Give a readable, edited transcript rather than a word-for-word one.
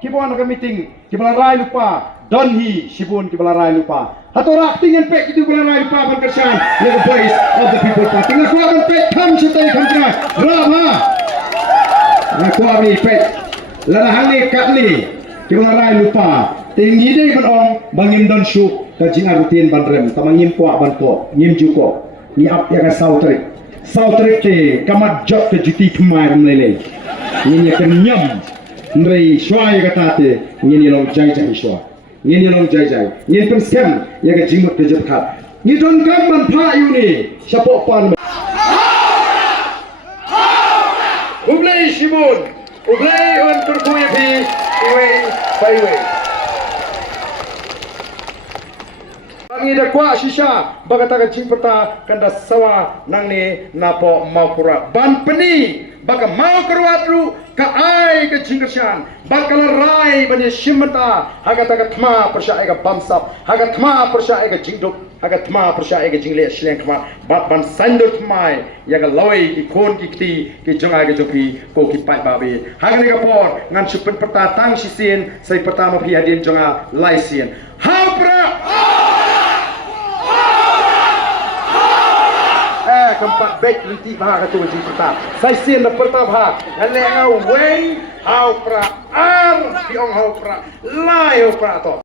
kibuan ka meeting kibalaray lupa donhi sibun kibalaray lupa hatorak tingin pe kitu kibalaray lupa ban kersan the voice of the people pa tinggal ko ban pe tham sitai khamtra rama na ko ni pe lana hali katli kibalaray lupa tinggi dei ban ong bangim don su ka jing arutin ban rem tamangim ko ban ko ngim juko ni ap ya ka sautrik te kamat jok ke juti thumai mlele ni kan nyam Ndrai shwa ya katate ngini long jai jai shwa ngini long jai jai ngin pun scam ya ga jingmut ke jep khat ni don kam man pha yu ni shapo pan ublei shibun ublei on turku ya bi bai we kami da kwa shisha bagata ga jingpata kanda sawa nangne napo maupura ban peni baga mau kerwatru ka ai ke jingkersan bakal rai bani shimata haga taga thma persha ai ga bamsap haga thma persha ai ga jingduk haga thma persha ai ga jingle shleng thma bat ban sandur thmai ya ga loi ki kon ki kti ki jongai ga jopi ko ki pai babe haga ne ga por ngan supen peta tang sisien sai pertama pi hadin jonga laisien ha pra keempat baik linti bahag tu jing pertama. Saya sien na pertama bahag. Hale ngau wei hau pra ar piong hau pra lai hau pra to.